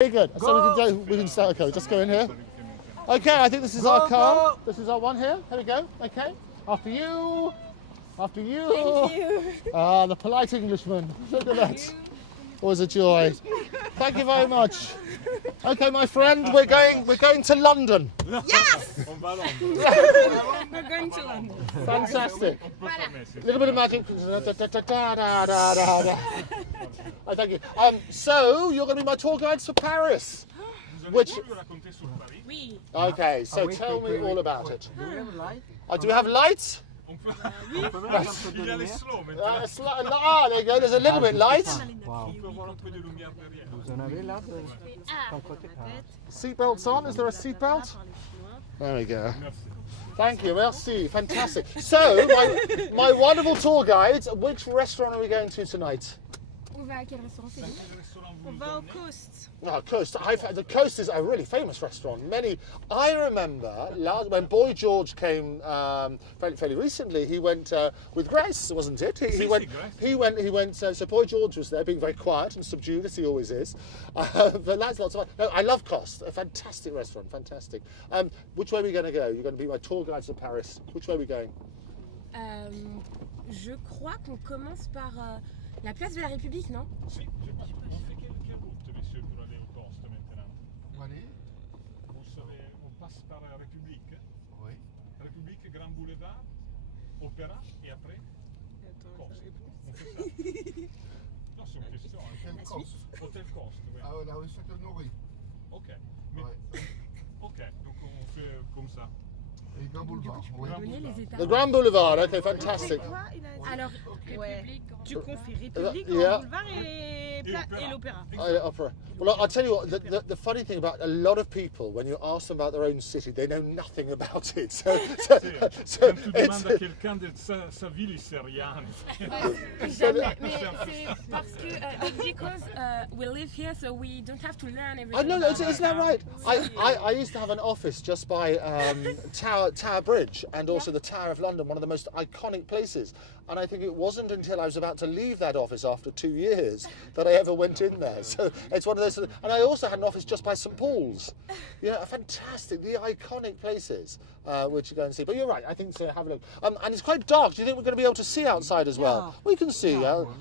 Very good. So we can start. Okay, just go in here. Okay, I think this is our car. This is our one here. Here we go. Okay, after you. After you. Thank you. Ah, the polite Englishman. Look at that. Always a joy. Thank you very much. Okay, my friend, we're going to London. Yes! We're going to London. Fantastic. A little bit of magic. Oh, thank you. So you're going to be my tour guides for Paris. Which? Oui. Okay, so tell me all about it. Do we have light? Do we have lights? Il y a les slow maintenant. There you go. There's a little bit light. Wow. Vous en avez là de ton côté? Seatbelts on. Is there a seatbelt? There we go. Thank you. Merci. Fantastic. So, my wonderful tour guides, which restaurant are we going to tonight? On va à quel restaurant, Célie? On va au Coast. Oh, Coast. The Coast is a really famous restaurant. I remember when Boy George came fairly recently. He went with Grace, wasn't it? He went. So Boy George was there, being very quiet and subdued as he always is. But that's lots of fun. No, I love Coast. A fantastic restaurant. Fantastic. Which way are we going to go? You're going to be my tour guides to Paris. Which way are we going? Je crois qu'on commence par la place de la République, non? Si, je pense. On fait quelle route, messieurs, pour aller au Coast maintenant? Vous savez, on passe par la République. Oui. République, Grand Boulevard, Opéra et après Coast. On fait ça. Non, c'est une question. Hôtel Coast, oui. Ah, la rue Château-Nourri. Ok. Ok, donc on fait comme ça. Et Grand Boulevard. Oui. The Grand Boulevard. Okay, fantastic. Alors, Ouais. Tu confais République, Yeah. Boulevard et l'Opéra. Opera. Well, I'll tell you what, the funny thing about a lot of people, when you ask them about their own city, they know nothing about it. So Quand tu demandes à quelqu'un de sa ville, il sait rien. jamais. Mais c'est parce que because we live here, so we don't have to learn everything. I know, about isn't that right? I used to have an office just by Tower Bridge and also the Tower of London, one of the most iconic places. And I think it wasn't until I was about to leave that office after 2 years that I ever went in there. So it's one of those. And I also had an office just by St Paul's. Yeah, fantastic, the iconic places which you go and see. But you're right, I think so. Have a look. And it's quite dark. Do you think we're going to be able to see outside as well? We can see.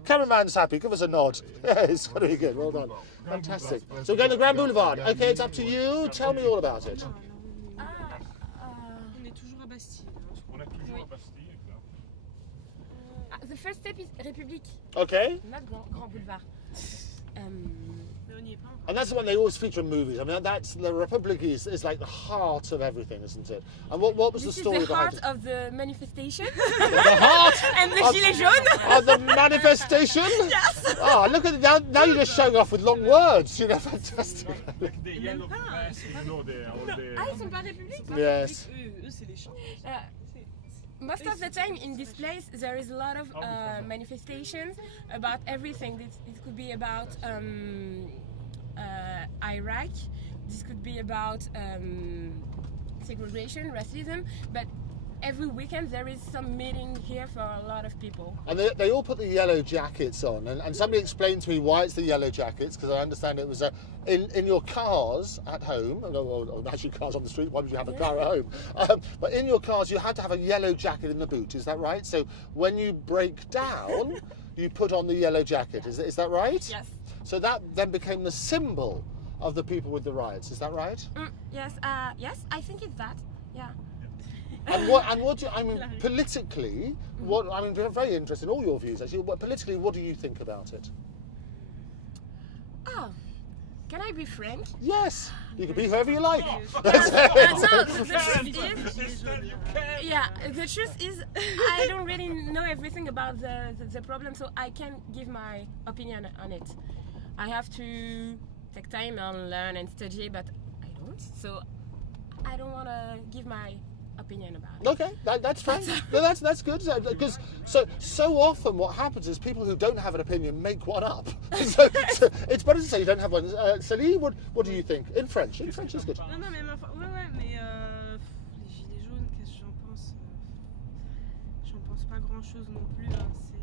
Cameraman's happy. Give us a nod. Yeah, it's going to be good. Well done. Fantastic. So we're going to Grand Boulevard. Okay, it's up to you. Tell me all about it. On est toujours à Bastille. On est toujours à Bastille. The first step is République, Okay. not Grand Boulevard. Mais on n'y est pas encore. And that's the one they always feature in movies. I mean, that's the Republic is like the heart of everything, isn't it? And what was This the is story the behind heart it? of the manifestation The heart and the of- gilets jaunes. of the manifestation. Yes. Oh, look at it now! You're just showing off with long words. You know, fantastic. Avec des yellow press, you know, all the... Ah, ils sont pas République. Yes. Eux, c'est les champs. Most of the time in this place there is a lot of manifestations about everything. It could be about Iraq, this could be about segregation, racism, but every weekend there is some meeting here for a lot of people. And they all put the yellow jackets on, and somebody explained to me why it's the yellow jackets, because I understand it was in your cars at home, or actually cars on the street, why would you have a car at home? But in your cars you had to have a yellow jacket in the boot, is that right? So when you break down, you put on the yellow jacket, is that right? Yes. So that then became the symbol of the people with the riots, is that right? Yes, yes, I think it's that, yeah. And what do you, I mean, politically, I'm very interested in all your views actually. Politically, what do you think about it? Oh, can I be frank? Yes, you can be whoever you like. No, the truth is, You can. yeah, the truth is, I don't really know everything about the problem, so I can't give my opinion on it. I have to take time and learn and study, but I don't, so I don't want to give my opinion about it. Okay, that's fine. No, that's good, because so often what happens is people who don't have an opinion make one up. So it's better to say you don't have one. Celie, what do you think? In French is good. Non, mais les gilets jaunes, qu'est-ce que j'en pense? J'en pense pas grand-chose non plus. Hein, c'est...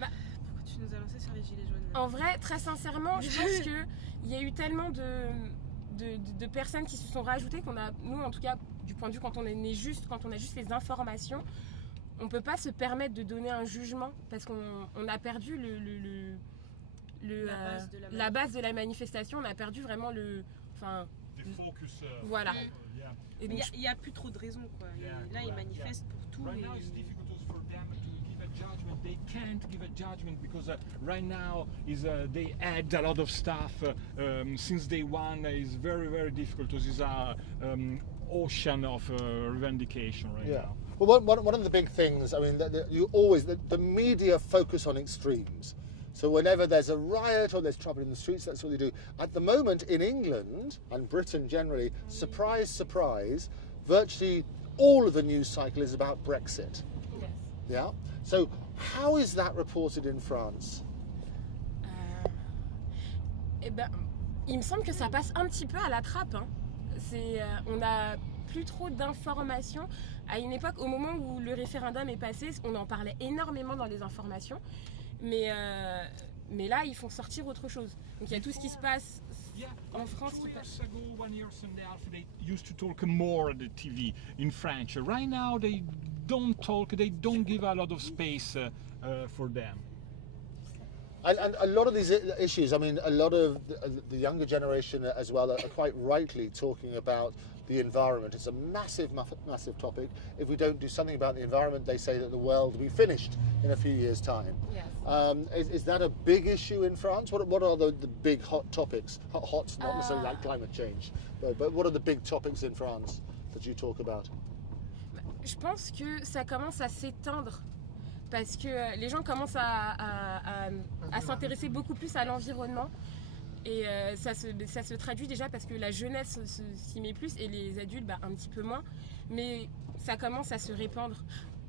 Bah, Pourquoi tu nous a lancé sur les gilets jaunes. En vrai, très sincèrement, je pense qu'il y a eu tellement de personnes qui se sont rajoutées qu'on a, nous en tout cas, du point de vue quand on a juste les informations, on peut pas se permettre de donner un jugement parce qu'on a perdu la base de la manifestation, on a perdu vraiment Focus. Voilà. Yeah. Et Mais donc, il n'y a plus trop de raisons, quoi. Là, ils manifestent pour tout. Right now it's difficult for them to give a judgment. They can't give a judgment because right now they add a lot of stuff since day one. Is very very difficult. This is a ocean of revendication right now. Well, one of the big things, I mean, the media focus on extremes. So whenever there's a riot or there's trouble in the streets, that's what they do. At the moment in England and Britain generally, surprise, surprise, virtually all of the news cycle is about Brexit. yes. Yeah. So how is that reported in France? Eh ben, il me semble que ça passe un petit peu à la trappe. Hein. On n'a plus trop d'informations. À une époque, au moment où le référendum est passé, on en parlait énormément dans les informations. Mais là, ils font sortir autre chose. Donc il y a tout ce qui se passe en France qui passe. 1 year and a half, they used to talk more on the TV in French. Right now, they don't talk. They don't give a lot of space for them. And a lot of these issues, I mean, a lot of the younger generation as well are quite rightly talking about the environment. It's a massive, massive topic. If we don't do something about the environment, they say that the world will be finished in a few years' time. Yes. Is that a big issue in France? What are the big hot topics? Hot, not necessarily like climate change, but what are the big topics in France that you talk about? Je pense que ça commence à s'éteindre parce que les gens commencent à s'intéresser beaucoup plus à l'environnement et ça se traduit déjà parce que la jeunesse s'y met plus et les adultes un petit peu moins, mais ça commence à se répandre.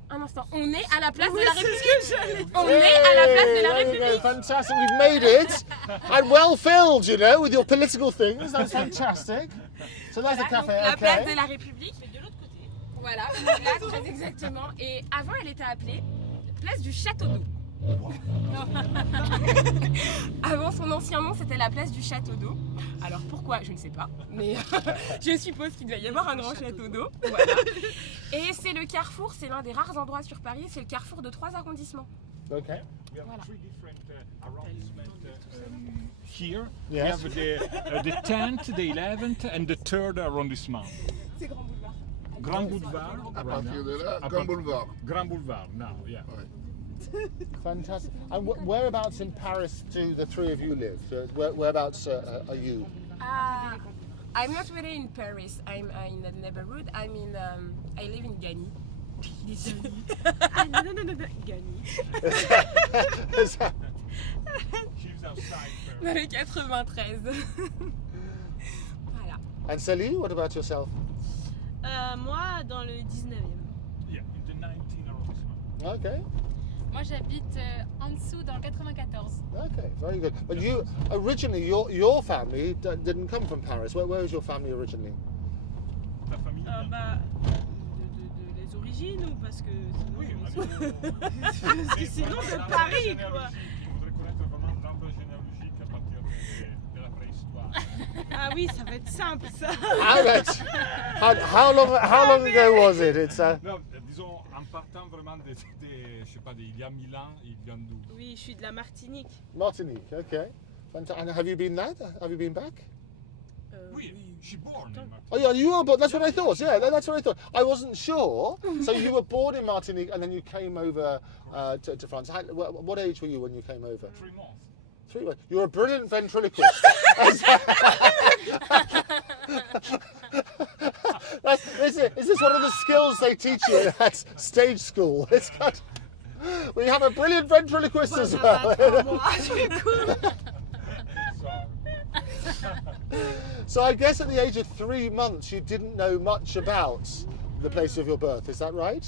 Un instant, on est à la place de la République. On est à la place de la République. Fantastic, we've made it, and well filled, you know, with your political things. That's fantastic. So there's the café. La Okay. place de la République. Mais de l'autre côté. Voilà, là, très exactement. Et avant, elle était appelée place du Château d'eau. Avant, son ancien nom, c'était la place du Château d'eau. Alors pourquoi, je ne sais pas, mais je suppose qu'il doit y avoir un grand château d'eau. Voilà. Et c'est le carrefour, c'est l'un des rares endroits sur Paris, c'est le carrefour de 3 arrondissements. Okay. We have Voilà. 3 different arrondissements here. Yes. We have the 10th, the 11th, and the 3rd arrondissement. C'est Grand Boulevard. Grand Boulevard. À right partir now. de là, À Grand part- Boulevard. Grand Boulevard now, yeah. Fantastic. And whereabouts in Paris do the three of you live? Whereabouts are you? I'm not really in Paris. I'm in the neighborhood. I live in Gagny. Non, Gagny. She's outside Paris. Dans le 93. Voilà. And Celie, what about yourself? Moi, dans le 19e. Yeah, in the 19th arrondissement. Okay. Moi j'habite en dessous dans le 94. Okay, very good. But you originally, your family didn't come from Paris. Where was your family originally? Ta famille vient- De les origines ou parce que sinon, Oui, ils au sont- niveau- parce que sinon C'est de l'arbre Paris, généalogique. quoi. Il faudrait connaître vraiment l'arbre généalogique à partir de la préhistoire. Ah oui, ça va être simple ça. How long ago was it? It's Non, disons, en partant vraiment je sais pas, il y a 1000 ans, il vient d'où? Oui, je suis de la Martinique. Martinique. Okay. And have you been there? Have you been back? Oui, she born in Martinique. Oh yeah, you are. But that's what I thought. Yeah, that's what I thought. I wasn't sure. So you were born in Martinique, and then you came over to France. What age were you when you came over? 3 months. 3 months. You're a brilliant ventriloquist. Is this one of the skills they teach you at stage school? It's got. We have a brilliant ventriloquist as well. So I guess at the age of 3 months you didn't know much about the place of your birth. Is that right?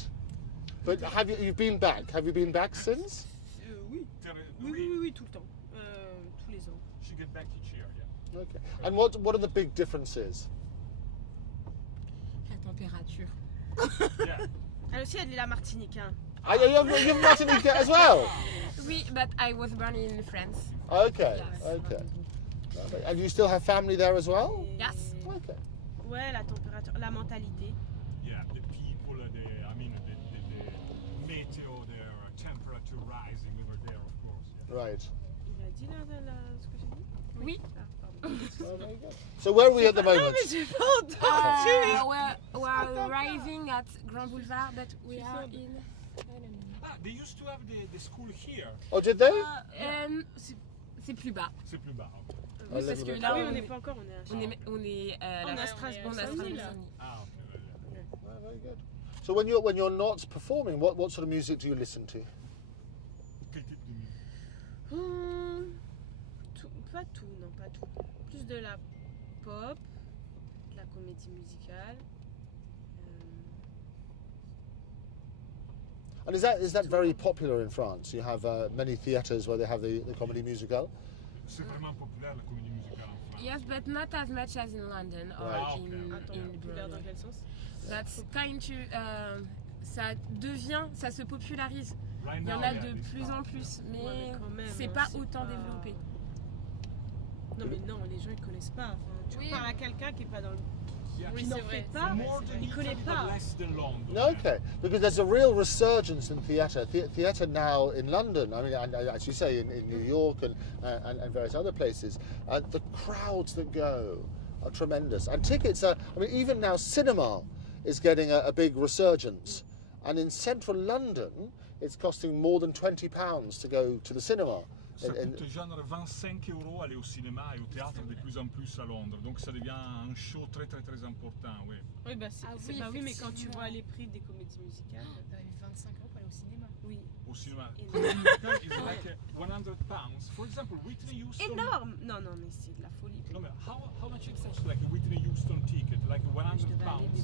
But you've been back? Have you been back since? Oui, tout le temps. Tous les ans. She get back each year, yeah. Okay. And what are the big differences? La température. Yeah. Elle aussi, elle est de la Martinique. Hein. You're Martinique as well? Oui, but I was born in France. Okay, Yes. okay. And you still have family there as well? Yes. Okay. Ouais, la température, la mentalité. Yeah, the people, the meteo, their temperature rising over there, of course. Yeah. Right. Il a dit ce que j'ai dit? Oui. Ah, pardon. Oh, very good. So where are we at the Non, moment? mais j'ai pas entendu. We're arriving at Grand Boulevard, but we are in. Ah, they used to have the school here. Oh, did they? C'est plus bas. C'est plus bas. Okay. Oui, parce que là, Ah oui, on on est n'est pas encore, on est à on est On est à Strasbourg, on est à Saint-Denis, là. Strasbourg. Ah, okay. Oh, very good. So when you're not performing, what sort of music do you listen to? Quel type de musique? Pas tout, non, pas tout. Plus de la pop, de la comédie musicale. And is that very popular in France? You have many theatres where they have the comedy musical. C'est vraiment populaire la comédie musicale en France. Yes, but not as much as in London or Right. Attends, in populaire dans Berlin. quel sens? That's kind to, ça se popularise. Right Il y en now, a yeah, de it's plus not. en plus, mais Ouais, mais quand même, c'est hein, pas c'est autant pas- développé. Non, mais non, les gens ils connaissent pas. Enfin, tu Oui. parles à quelqu'un qui est pas dans le. Yeah. Oui, qui n'en c'est fait vrai. pas, More than il connaît Italy, pas. but less than London. Okay, because there's a real resurgence in theatre. Theatre now in London, I mean, and as you say, in New York and various other places, the crowds that go are tremendous. And tickets are, I mean, even now cinema is getting a big resurgence. And in central London, it's costing more than £20 to go to the cinema. Ça coûte genre 25 € aller au cinéma et au théâtre de plus en plus à Londres. Donc ça devient un show très très très important, oui. Oui, bah, Ah oui, oui, mais quand tu effectivement. vois les prix des comédies musicales. 25 € pour aller au cinéma. Oui. Au cinéma. Et- Comédie musicale is like £100. For example, Whitney Houston. Énorme! Non, non, mais c'est de la folie. No, but how much it costs like a Whitney Houston ticket? Like £100?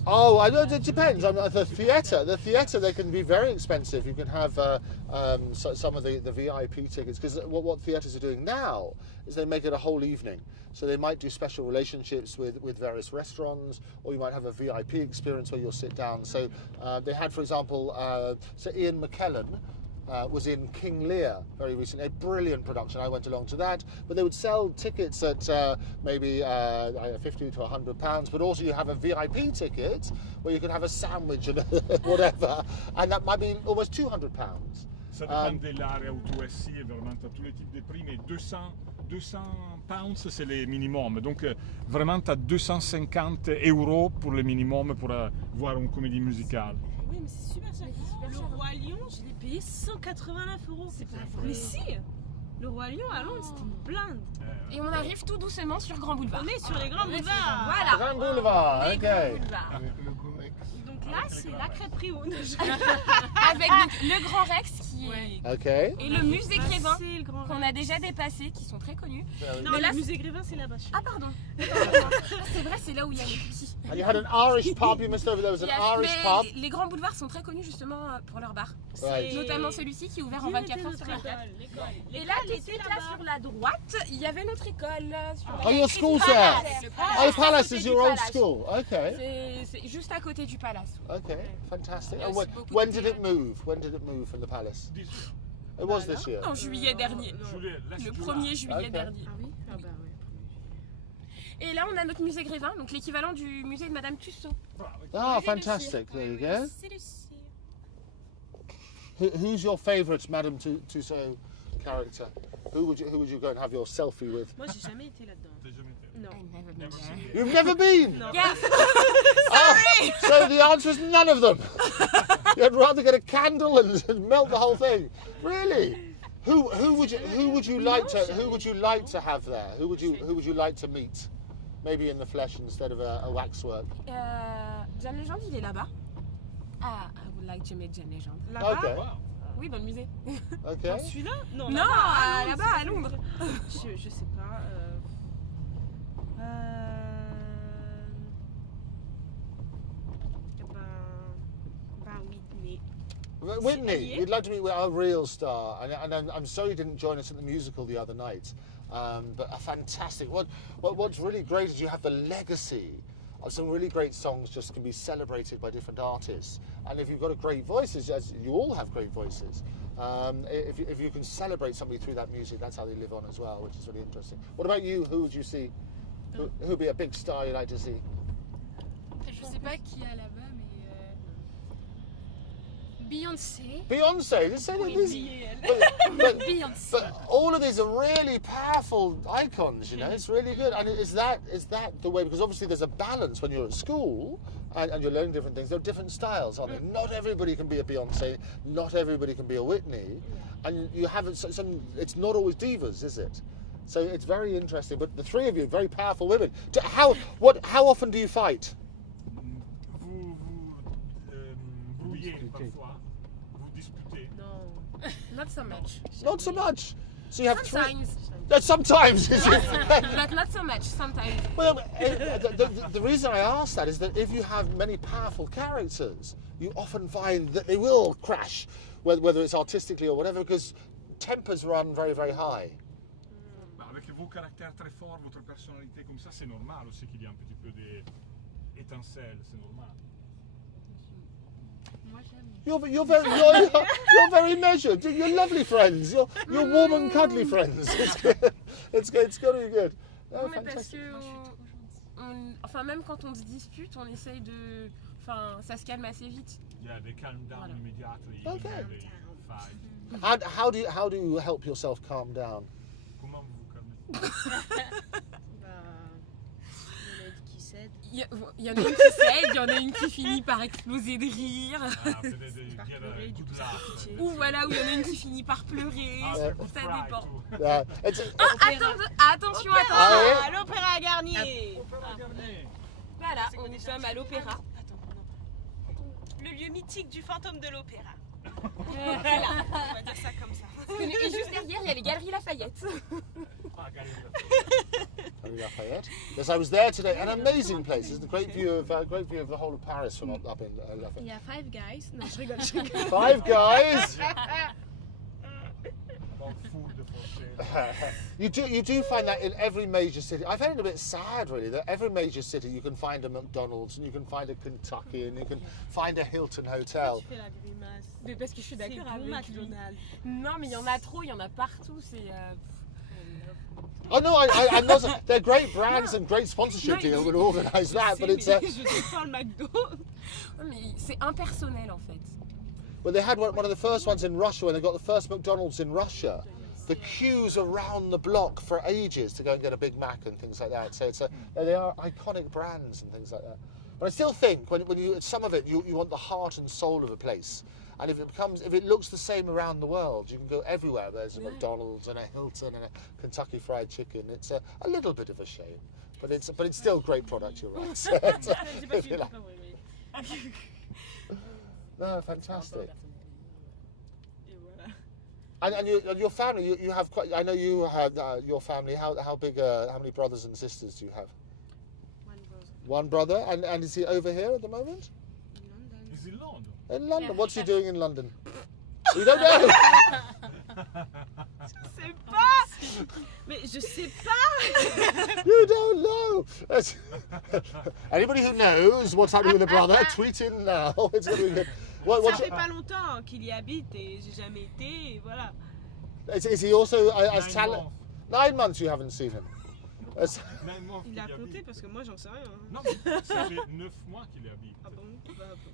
Oh, I know. It depends. I mean, the theatre, they can be very expensive. You can have some of the VIP tickets, because what theatres are doing now is they make it a whole evening. So they might do special relationships with various restaurants, or you might have a VIP experience where you'll sit down. So they had, for example, so Ian McKellen was in King Lear very recently, a brilliant production. I went along to that, but they would sell tickets at maybe £50 to £100, but also you have a VIP ticket where you can have a sandwich and whatever, and that might be almost £200. Ça dépend de l'area où tu es, si, vraiment, tu as tous les types de prix, mais 200 pounds, c'est les minimums. Donc, vraiment, tu as 250 € pour le minimum pour voir une comédie musicale. Oui, mais c'est super cher. Le Roi Lion, je l'ai payé 189 €. C'est pas vrai. Mais si! Le Roi Lion à Londres, c'était une blinde. Et on arrive tout doucement sur Grand Boulevard. On est sur les grands boulevards. Voilà. Grand Boulevard, Les ok. Grands Boulevards. Avec le Comex. Donc là, c'est la crêperie où on est. Avec donc le Grand Rex qui est Okay. et le musée Grévin C'est le grand qu'on a déjà dépassé, qui sont très connus. Non, Mais là, le musée Grévin, c'est là-bas. Ah pardon. C'est vrai, c'est là où il y a les petits. And you had an Irish pub, you must know there was an Yes, Irish mais pub. les grands boulevards sont très connus justement pour leurs bars. Right. Notamment celui-ci qui est ouvert en 24 heures sur 24. Et là, tout de suite, là sur la droite, il y avait notre école. Sur Oh, your school's there. Palace. Oh, the Palace À is côté your du old Palace. school. Okay. C'est juste à côté du palace. Okay, fantastic. Yes, And beaucoup when de did it move? When did it move from the Palace? This year. It was this year. En juillet dernier. Juillet, last Le July. 1er juillet Ok. dernier. Ah oui? Ah bah ouais. Et là, on a notre musée Grévin, donc l'équivalent du musée de Madame Tussaud. Ah, fantastic. There you go. C'est le cire. Who's your favourite Madame Tussauds character? Who would you go and have your selfie with? Moi, j'ai jamais été là-dedans. T'as jamais été? Non. I've never been Never there. seen it. You've never been? Non. Yes. Oh, so the answer is none of them. You'd rather get a candle and melt the whole thing. Really? Who would you like to have there? Who would you like to meet? Maybe in the flesh instead of a waxwork. Jeanne Legendre, il est là-bas. Ah, I would like to meet Jeanne Legendre. Là-bas? Okay. Wow. Oui, dans le musée. Okay. Celui-là? Non, Non, là-bas, à Londres. Je sais pas. Whitney. Whitney, Celie? you'd like to meet our real star, and I'm sorry you didn't join us at the musical the other night, but a fantastic. What's really great is you have the legacy some really great songs just can be celebrated by different artists. And if you've got a great voice, as you all have great voices, if you can celebrate somebody through that music, that's how they live on as well, which is really interesting. What about you? Who would you see? Who would be a big star you'd like to see? Je sais pas qui y a là-bas, mais Beyoncé. Beyoncé. Let's say Beyoncé. but all of these are really powerful icons. You know, it's really good. And is that the way? Because obviously there's a balance when you're at school and you're learning different things. There are different styles, aren't there? Not everybody can be a Beyoncé. Not everybody can be a Whitney. And you have some. It's not always divas, is it? So it's very interesting. But the three of you, very powerful women. How often do you fight? Vous brouillez parfois, vous disputez. No, not so much. Not so much. So you have Sometimes. Sometimes. But not so much. Sometimes. Well, the reason I ask that is that if you have many powerful characters, you often find that they will crash, whether it's artistically or whatever, because tempers run very, very high. Avec vos caractères très forts, votre personnalité comme ça, c'est normal aussi qu'il y ait un petit peu d'étincelles, c'est normal. Moi j'aime. You're very measured. You're lovely friends. You're warm and cuddly friends. It's good. It's going to be good. Non, Oh, mais parce fantastic. que, enfin même quand on se dispute, on essaye de, enfin ça se calme assez vite. Yeah, they calm down Voilà. immediately. Okay. when they fight. How do you help yourself calm down? Comment vous vous calmez? Qui cède. Il y en a une qui cède, il y en a une qui finit par exploser de rire. Ah, peut-être dire pleurer, du coup, ça fait pitié. Ou voilà, où il y en a une qui finit par pleurer. Ah, c'est good Ça cry, dépend. too. Attention. Ah ouais. À l'Opéra Garnier. Opéra Garnier. Voilà, nous sommes à l'opéra. Attends, non. Le lieu mythique du fantôme de l'opéra. Voilà. On va dire ça comme ça. Et juste derrière, il y a les Galeries Lafayette. Ah, Galerie Lafayette. Yes, I was there today. An amazing place. It's a great view of the whole of Paris from up in Lafayette. Il y a Five Guys. Non, je rigole. Five Guys. About food for sale. You do find that in every major city. I find it a bit sad, really, that every major city you can find a McDonald's and you can find a Kentucky and you can find a Hilton hotel. Tu fais la grimace. Mais parce que je suis C'est d'accord bon, avec lui. McDonald's. Non, mais il y en a trop, il y en a partout. C'est. Oh no, I'm not. They're great brands and great sponsorship No, deal would organise that, but it's. Je défends le McDo. Ouais, mais c'est impersonnel en fait. Well, they had one of the first ones in Russia when they got the first McDonald's in Russia. The queues around the block for ages to go and get a Big Mac and things like that. So they are iconic brands and things like that. But I still think when you some of it you want the heart and soul of a place. And if it looks the same around the world, you can go everywhere. There's a McDonald's and a Hilton and a Kentucky Fried Chicken. It's a little bit of a shame, but it's still great product. You're right. So no, fantastic. And your family, you have quite. I know you have your family. How big? How many brothers and sisters do you have? One brother. One brother, and is he over here at the moment? In London. Is it London? In London. What's he doing in London? We don't know. Je sais pas. Mais je sais pas. You don't know. Anybody who knows what's happening with the brother, tweet in now. It's gonna be good. Ça What's fait pas longtemps qu'il y habite et j'ai jamais été. Et voilà. is he also as 9 talent? months. 9 months you haven't seen him. 9 mois Il qu'il a y compté habite. parce que moi j'en sais rien. Non, mais ça fait 9 mois qu'il y habite. Ah bon?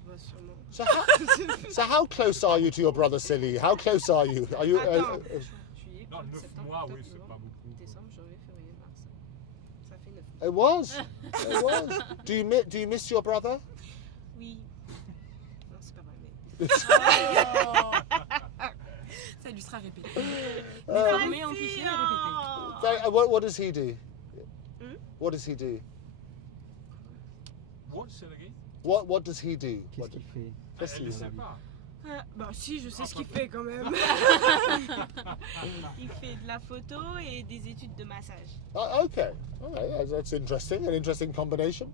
Bah sûrement. So how close are you to your brother Celie? How close are you? Are you? Attends. Juillet, Non, août, 9 septembre, mois, octobre, oui, c'est novembre, pas beaucoup. décembre, janvier, février, mars. Ça fait 9 mois. It was. It was. Do you miss your brother? Oui. Non, c'est pas vrai, mais. Ça lui sera répété. Uh, Mais en plus, il est répété. what does he do? Hmm? What does he do? What, c'est le gay? What does he do? Qu'est-ce qu'il fait? Elle ne sait pas. Ah, bah si, je sais ce qu'il fait quand même. Il fait de la photo et des études de massage. Oh, okay. All right. That's interesting. An interesting combination.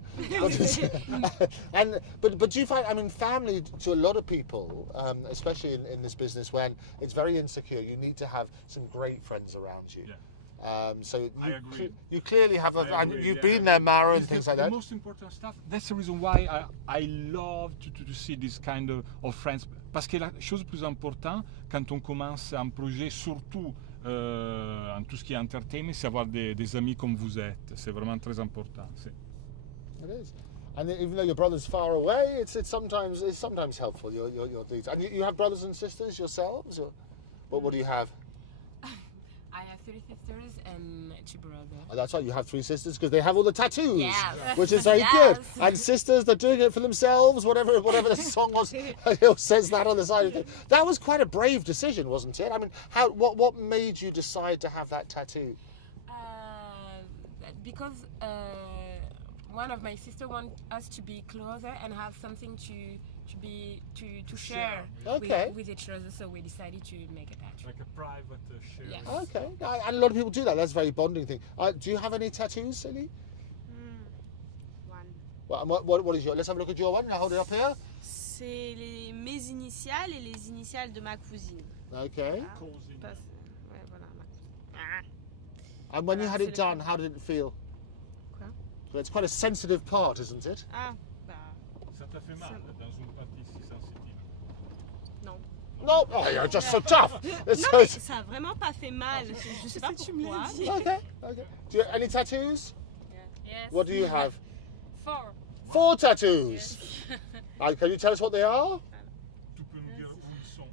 But do you find? I mean, family to a lot of people, especially in this business, when it's very insecure, you need to have some great friends around you. Yeah. So I agree. you clearly have I and agree, you've yeah, been I there, agree. Mara, and It's things the, like the that. most important stuff. That's the reason why I love to see this kind of friends. Parce que la chose plus importante quand on commence un projet, surtout en tout ce qui est entertainment, c'est avoir des amis comme vous êtes. C'est vraiment très important. It is. And even though your brother's far away, it's sometimes helpful. Your things. And you have brothers and sisters yourselves, or what do you have? I have 3 sisters and 2 brothers. Oh, that's right. You have 3 sisters because they have all the tattoos, Yes. which is very Yes. good. And sisters, they're doing it for themselves. Whatever the song was, it says that on the side of it. That was quite a brave decision, wasn't it? I mean, what made you decide to have that tattoo? Because one of my sisters wants us to be closer and have something to share Okay. with each other, so we decided to make a tattoo. Like a private share. Yes. Okay, and a lot of people do that. That's a very bonding thing. Do you have any tattoos, Celie? One. What is your? Let's have a look at your one. Now hold it up here. C'est mes initiales et les initiales de ma cousine. Okay. Cousin. Ouais, voilà, ma cousine. And when you had c'est it le done, cas. how did it feel? Quoi? So it's quite a sensitive part, isn't it? Ah, bah, Ça t'a fait mal dans une partie si sensitive? non. No. Oh, you're just so tough. It's Non, so- mais ça a vraiment pas fait mal. Je sais pas pourquoi. Okay. Do you any tattoos? Yes. What do you have? 4. 4 tattoos. Can you tell us what they are? Tu peux nous dire où ils sont?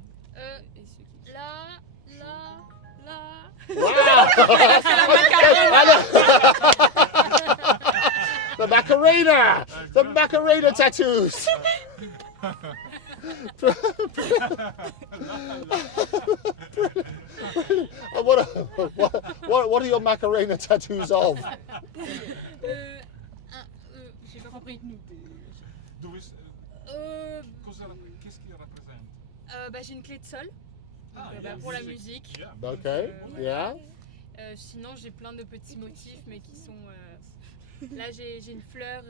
Là, là, là. The Macarena! The Macarena tattoos! What are your Macarena tattoos of? J'ai pas compris. Qu'est-ce qu'il représente? Bah, j'ai une clé de sol Ah, pour la musique. Yeah. Okay, yeah. Sinon, j'ai plein de petits motifs, mais qui sont. Là, j'ai une fleur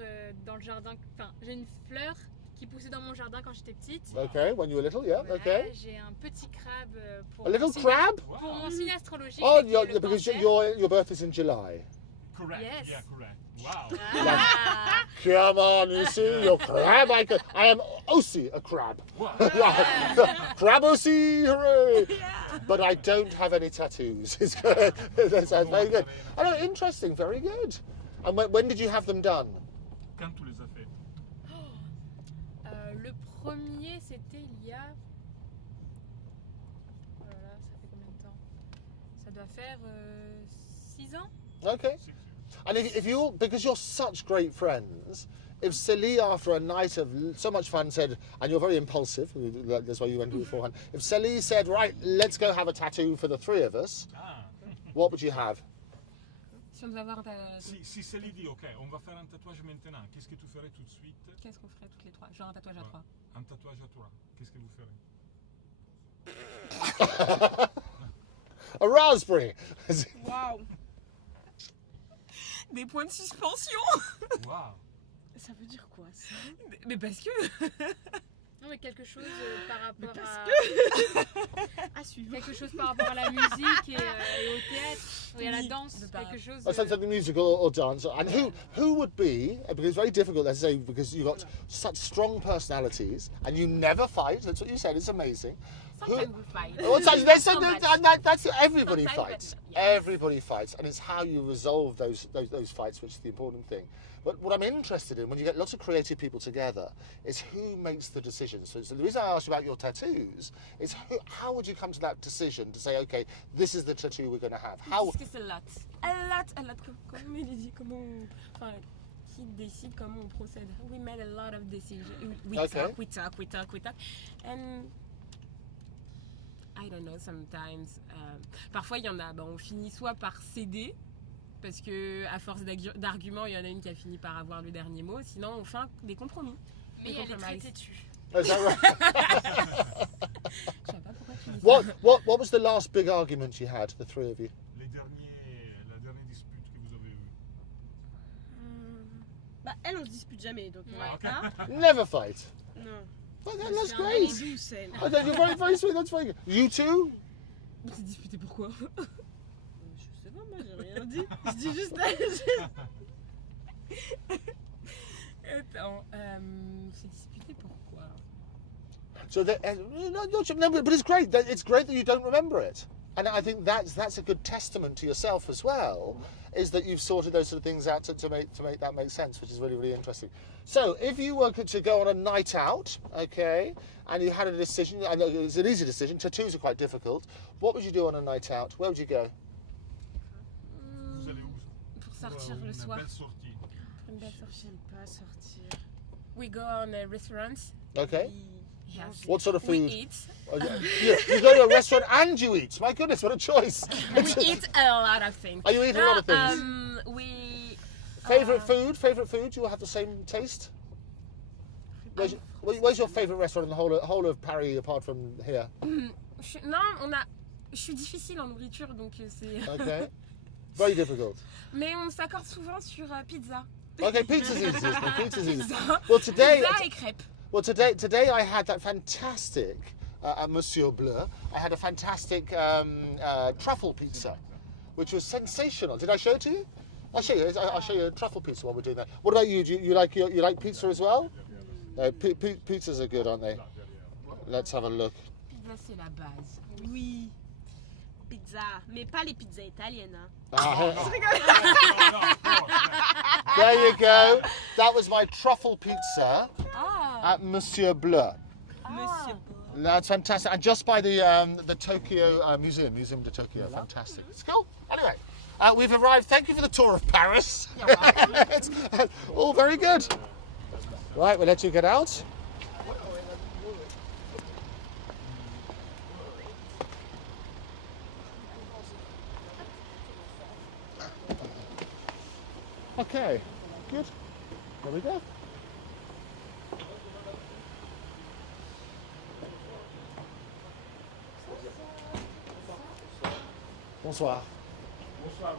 dans le jardin. Enfin, j'ai une fleur qui poussait dans mon jardin quand j'étais petite. Okay, when you were little, yeah, Voilà, okay. j'ai un petit crabe pour A little mon signe- crab? pour mon signe astrologique. Oh, qui est le because cancer. your birth is in July. Correct. Yes. Yeah, correct. Wow. Ah. Come on, you see, your crab. I am aussi a crab. Wow. Crab aussi, hooray! But I don't have any tattoos. It's good. That sounds very good. I know, interesting, very good. And when did you have them done? Quand tu les as fait? Le premier, c'était il y a. Oh là là, ça fait combien de temps? Ça doit faire 6 ans. Okay. And if you, because you're such great friends, if Celie, after a night of so much fun, said, and you're very impulsive, that's why you went to beforehand, if Celie said, right, let's go have a tattoo for the 3 of us, Ah. what would you have? Si on devait avoir Si Celie dit, ok, on va faire un tatouage maintenant, qu'est-ce que tu ferais tout de suite? qu'est-ce qu'on ferait toutes les 3? Genre un tatouage à 3. Un tatouage à toi, qu'est-ce que vous ferez? A raspberry. Waouh. Des points de suspension. Wow. Ça veut dire quoi ça? Mais parce que. Non, mais quelque chose par rapport à. À suivre. Quelque chose par rapport à la musique et au théâtre et à la danse. Quelque chose. Something musical or dance. And who would be, because it's very difficult, let's say, because you've got such strong personalities and you never fight, that's what you said, it's amazing. Sometimes we fight. That's everybody Sometimes, fights. but yes. Everybody fights, and it's how you resolve those fights which is the important thing. But what I'm interested in, when you get lots of creative people together, is who makes the decisions. So the reason I asked you about your tattoos is how would you come to that decision to say, okay, this is the tattoo we're going to have? How? We discuss a lot. Comment il dit, enfin, qui décide comment on procède. We made a lot of decisions. We talk. And I don't know, sometimes. Parfois, il y en a, on finit soit par céder, parce que à force d'arguments, il y en a une qui a fini par avoir le dernier mot. Sinon, on fait des compromis. Mais elle est très têtue. Is that right? Je sais pas pourquoi tu dis ça. What was the last big argument you had, the 3 of you? La dernière dispute que vous avez eue. Bah elle on se dispute jamais donc Ok. hein? Never fight. Non. Okay, that's C'est great. un douce elle. Okay, you're very sweet. That's very good. You two? On s'est disputé pourquoi? Je sais pas moi j'ai rien dit. Je dis juste. Attends, c'est disputé pourquoi? So that, no, but it's great. It's great that you don't remember it, and I think that's a good testament to yourself as well. Is that you've sorted those sort of things out to make that make sense, which is really, really interesting. So if you were to go on a night out, okay, and you had a decision, I know it's an easy decision. Tattoos are quite difficult. What would you do on a night out? Where would you go? Vous allez où? Pour sortir le Une soir. belle sortie. Une belle sortie. J'aime pas sortir. We go on a restaurant. Okay. Yes. What sort of We food? eat. You go to a restaurant and you eat. My goodness, what a choice! We eat a lot of things. Oh, you eat a lot of things. We. Favorite food? Favorite food? You all have the same taste? Where's your favorite restaurant in the whole of Paris apart from here? Je suis difficile en nourriture, donc c'est. Okay. Very difficult. Mais on s'accorde souvent sur pizza. Okay, pizza's easy. Pizza's easy. Pizza. Well, today. Pizza et crêpes. Well, today I had that fantastic at Monsieur Bleu. I had a fantastic truffle pizza, which was sensational. Did I show it to you? I'll show you. I'll show you a truffle pizza while we're doing that. What about you? Do you like pizza as well? Pizzas are good, aren't they? Let's have a look. Pizza, c'est la base. Oui. Pizza. Mais pas les pizzas italiennes. Hein. There you go. That was my truffle pizza Ah. at Monsieur Bleu. Monsieur. That's fantastic. And just by the Tokyo Museum de Tokyo. Fantastic. It's cool. Anyway, we've arrived. Thank you for the tour of Paris. It's all very good. Right, we'll let you get out. Okay, good. There we go. Bonsoir. Bonsoir.